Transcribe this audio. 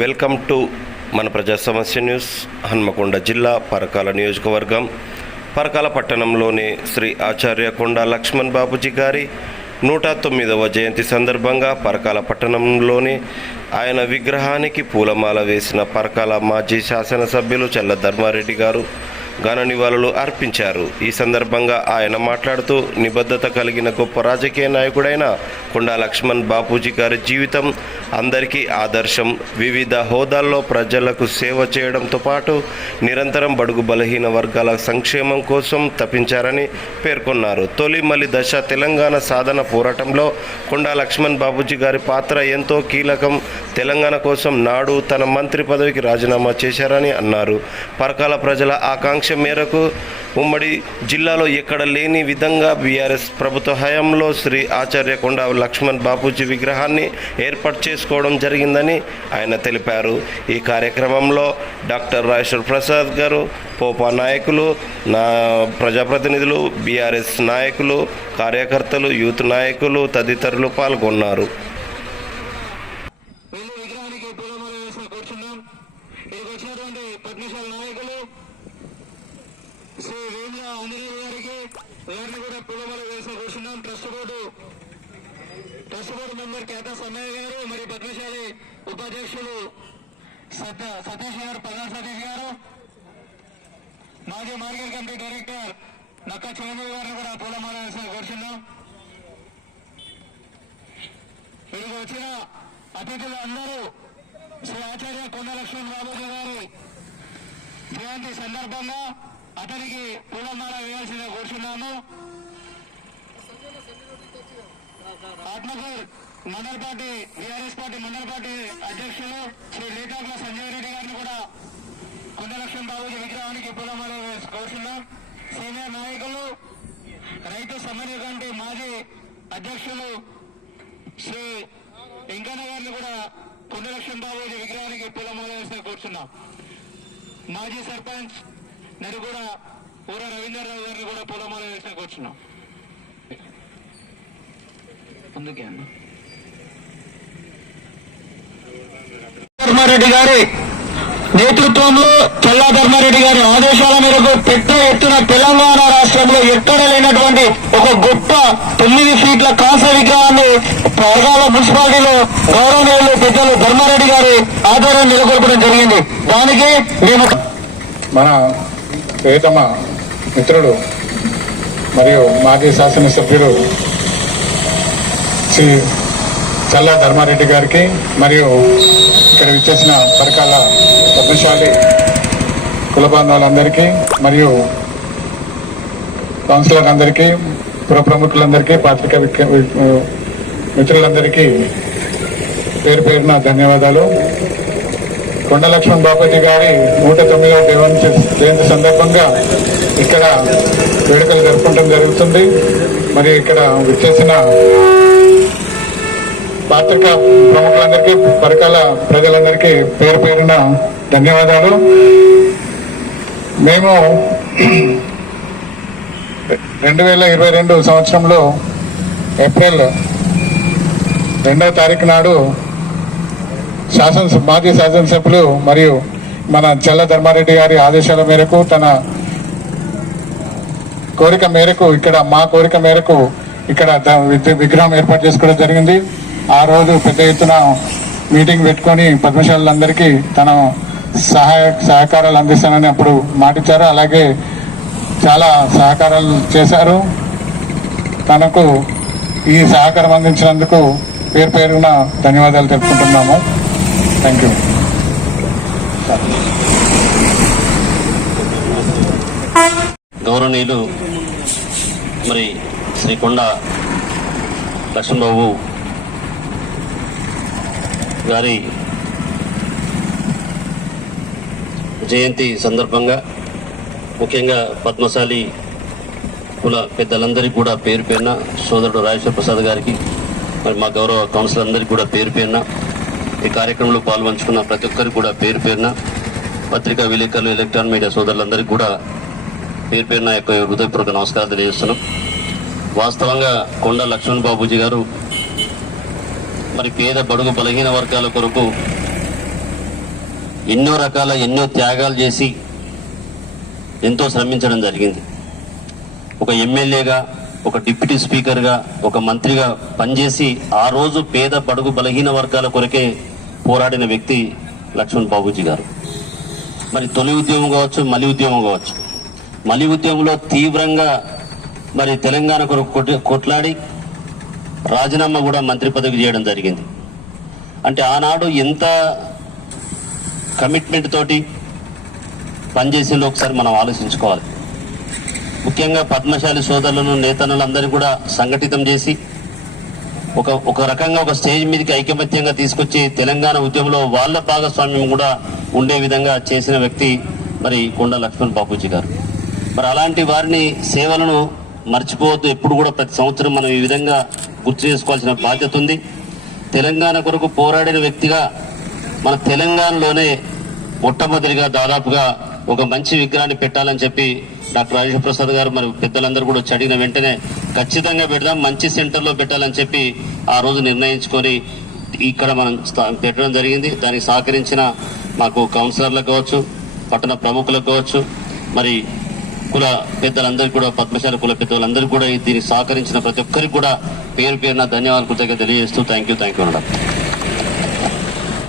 Welcome to మన ప్రజా సమస్య న్యూస్. హన్మకొండ జిల్లా పరకాల నియోజకవర్గం పరకాల పట్టణంలోని శ్రీ ఆచార్య కొండా లక్ష్మణ్ బాపూజీ గారి 109వ జయంతి సందర్భంగా పరకాల పట్టణంలోని ఆయన విగ్రహానికి పూలమాల వేసిన పరకాల మాజీ శాసనసభ్యులు చల్ల ధర్మారెడ్డి గారు ఘన నివాళులు అర్పించారు. ఈ సందర్భంగా ఆయన మాట్లాడుతూ నిబద్ధత కలిగిన గొప్ప రాజకీయ నాయకుడైన కొండా లక్ష్మణ్ బాపూజీ గారి జీవితం అందరికీ ఆదర్శం. వివిధ హోదాల్లో ప్రజలకు సేవ చేయడంతో పాటు నిరంతరం బడుగు బలహీన వర్గాల సంక్షేమం కోసం తపించారని పేర్కొన్నారు. తొలిమలి దశ తెలంగాణ సాధన పోరాటంలో కొండా లక్ష్మణ్ బాపూజీ గారి పాత్ర ఎంతో కీలకం. తెలంగాణ కోసం నాడు తన మంత్రి పదవికి రాజీనామా చేశారని అన్నారు. పరకాల ప్రజల ఆకాంక్ష మేరకు ఉమ్మడి జిల్లాలో ఎక్కడ లేని విధంగా బీఆర్ఎస్ ప్రభుత్వ హయాంలో శ్రీ ఆచార్య కొండా లక్ష్మణ్ బాపూజీ విగ్రహాన్ని ఏర్పాటు చేసుకోవడం జరిగిందని ఆయన తెలిపారు. ఈ కార్యక్రమంలో డాక్టర్ రాజేశ్వర్ ప్రసాద్ గారు, పోపా నాయకులు, ప్రజాప్రతినిధులు, బీఆర్ఎస్ నాయకులు, కార్యకర్తలు, యూత్ నాయకులు తదితరులు పాల్గొన్నారు. శ్రీ వేముల ఆంజనేయ గారికి వారిని కూడా పూలమాల వేసి కూర్చున్నాం. Trust board member Ketha Sammaiah garu మరియు పద్మశాలి ఉపాధ్యక్షులు సతీష్ గారు, ప్రధాన సతీష్ గారు, మాజీ మార్కెట్ కమిటీ డైరెక్టర్ నక్క చంద్రబాబు గారిని కూడా పూలమాల వేసి కూర్చున్నాం. ఇక్కడికి వచ్చిన అతిథులు అందరూ శ్రీ ఆచార్య కొండా లక్ష్మణ్ బాపూజీ గారి జయంతి సందర్భంగా అతనికి పూలమాల వేయాల్సిందిగా కూర్చున్నాము. ఆత్మకూర్ మండల పార్టీ బీఆర్ఎస్ పార్టీ మండల పార్టీ అధ్యక్షులు శ్రీ లీటాకుల సంజయ్ రెడ్డి గారిని కూడా కొండా లక్ష్మణ్ బాబూజీ విగ్రహానికి పూలమాల వేసి కూర్చున్నాం. సీనియర్ నాయకులు రైతు సమన్వయ కమిటీ మాజీ అధ్యక్షులు శ్రీ వెంకన్న గారిని కూడా కొండా లక్ష్మణ్ బాబూజీ విగ్రహానికి పూలమాల వేసి కూర్చున్నాం. మాజీ సర్పంచ్ నడిగూడ ఊర రవీంద్రరావు గారిని కూడా పూలమాల వేసిన కూర్చున్నాం. అందుకే అన్న ధర్మారెడ్డి గారి నేతృత్వంలో చల్లా ధర్మారెడ్డి గారి ఆదేశాల మేరకు పెద్ద ఎత్తున తెలంగాణ రాష్ట్రంలో ఎక్కడ లేనటువంటి ఒక గొప్ప 9 ఫీట్ల కాంస్య విగ్రహాన్ని పరకాల మున్సిపాలిటీలో గౌరవనీయులు పెద్దలు ధర్మారెడ్డి గారి ఆధ్వర్యం నెలకొల్పడం జరిగింది. దానికి మేము మన ప్రియతమ మిత్రుడు మరియు మాజీ శాసనసభ్యుడు శ్రీ చల్లా ధర్మారెడ్డి గారికి మరియు ఇక్కడ విచ్చేసిన పరకాల పద్మశాలి కుల బాంధవులందరికీ మరియు కౌన్సిలర్ అందరికీ, పుర ప్రముఖులందరికీ, పత్రికా మిత్రులందరికీ పేరు పేరున ధన్యవాదాలు. కొండా లక్ష్మణ్ బాపూజీ గారి 109వ జయంతి సందర్భంగా ఇక్కడ వేడుకలు జరుపుకోవడం జరుగుతుంది. మరి ఇక్కడ విచ్చేసిన పత్రికా ప్రముఖులందరికీ, పరకాల ప్రజలందరికీ పేరు పేరున ధన్యవాదాలు. మేము 2022 సంవత్సరంలో ఏప్రిల్ 2వ తారీఖు నాడు మాజీ శాసనసభ్యులు మరియు మన చల్ల ధర్మారెడ్డి గారి ఆదేశాల మేరకు, తన కోరిక మేరకు, మా కోరిక మేరకు ఇక్కడ విగ్రహం ఏర్పాటు చేసుకోవడం జరిగింది. ఆ రోజు పెద్ద ఎత్తున మీటింగ్ పెట్టుకొని పద్మశాలందరికీ తన సహకారాలు అందిస్తానని అప్పుడు మాటిచ్చారు. అలాగే చాలా సహకారాలు చేశారు. తనకు ఈ సహకారం అందించినందుకు పేరు పేరున ధన్యవాదాలు తెలుపుకుంటున్నాము. Thank you. గౌరవనీయులు మరి శ్రీ కొండా లక్ష్మణ్ బాబు గారి జయంతి సందర్భంగా ముఖ్యంగా పద్మశాలి కుల పెద్దలందరికీ కూడా పేరు పేరున, సోదరుడు రాజేశ్వర్ ప్రసాద్ గారికి, మరి మా గౌరవ కౌన్సిలర్ అందరికీ కూడా పేరు పేరున, ఈ కార్యక్రమంలో పాల్పంచుకున్న ప్రతి ఒక్కరికి కూడా పేరు పేరున, పత్రికా విలేకరులు, ఎలక్ట్రానిక్ మీడియా సోదరులందరికీ కూడా పేరు పేరున యొక్క హృదయపూర్వక నమస్కారాలు తెలియజేస్తున్నాం. వాస్తవంగా కొండా లక్ష్మణ్ బాపూజీ గారు మరి పేద బడుగు బలహీన వర్గాల కొరకు ఎన్నో రకాల ఎన్నో త్యాగాలు చేసి ఎంతో శ్రమించడం జరిగింది. ఒక ఎమ్మెల్యేగా, ఒక డిప్యూటీ స్పీకర్గా, ఒక మంత్రిగా పనిచేసి ఆ రోజు పేద బడుగు బలహీన వర్గాల కొరకే పోరాడిన వ్యక్తి లక్ష్మణ్ బాబూజీ గారు. మరి తొలి ఉద్యమం కావచ్చు, మలి ఉద్యమం కావచ్చు. మలి ఉద్యమంలో తీవ్రంగా మరి తెలంగాణ కొరకు కొట్లాడి రాజీనామా కూడా మంత్రి పదవికి చేయడం జరిగింది. అంటే ఆనాడు ఎంత కమిట్మెంట్ తోటి పనిచేసిందో ఒకసారి మనం ఆలోచించుకోవాలి. ముఖ్యంగా పద్మశాలి సోదరులను, నేతనులందరినీ కూడా సంఘటితం చేసి ఒక రకంగా ఒక స్టేజ్ మీదకి ఐకమత్యంగా తీసుకొచ్చి తెలంగాణ ఉద్యమంలో వాళ్ళ భాగస్వామ్యం కూడా ఉండే విధంగా చేసిన వ్యక్తి మరి కొండ లక్ష్మణ్ బాబూజీ గారు. మరి అలాంటి వారిని సేవలను మర్చిపోవద్దు. ఎప్పుడు కూడా ప్రతి సంవత్సరం మనం ఈ విధంగా గుర్తు చేసుకోవాల్సిన బాధ్యత ఉంది. తెలంగాణ కొరకు పోరాడిన వ్యక్తిగా మన తెలంగాణలోనే మొట్టమొదటిగా దాదాపుగా ఒక మంచి విగ్రహాన్ని పెట్టాలని చెప్పి డాక్టర్ రాజేశ్వర ప్రసాద్ గారు మరి పెద్దలందరూ కూడా వచ్చి అడిగిన వెంటనే ఖచ్చితంగా పెడదాం, మంచి సెంటర్లో పెట్టాలని చెప్పి ఆ రోజు నిర్ణయించుకొని ఇక్కడ మనం పెట్టడం జరిగింది. దానికి సహకరించిన మాకు కౌన్సిలర్లకు కావచ్చు, పట్టణ ప్రముఖులకు కావచ్చు, మరి కుల పెద్దలందరికీ కూడా, పద్మశాలి కుల పెద్దలందరికీ కూడా దీనికి సహకరించిన ప్రతి ఒక్కరికి కూడా పేరు పేరున ధన్యవాదాలు కృతజ్ఞతలు తెలియజేస్తూ థ్యాంక్ యూ మేడం.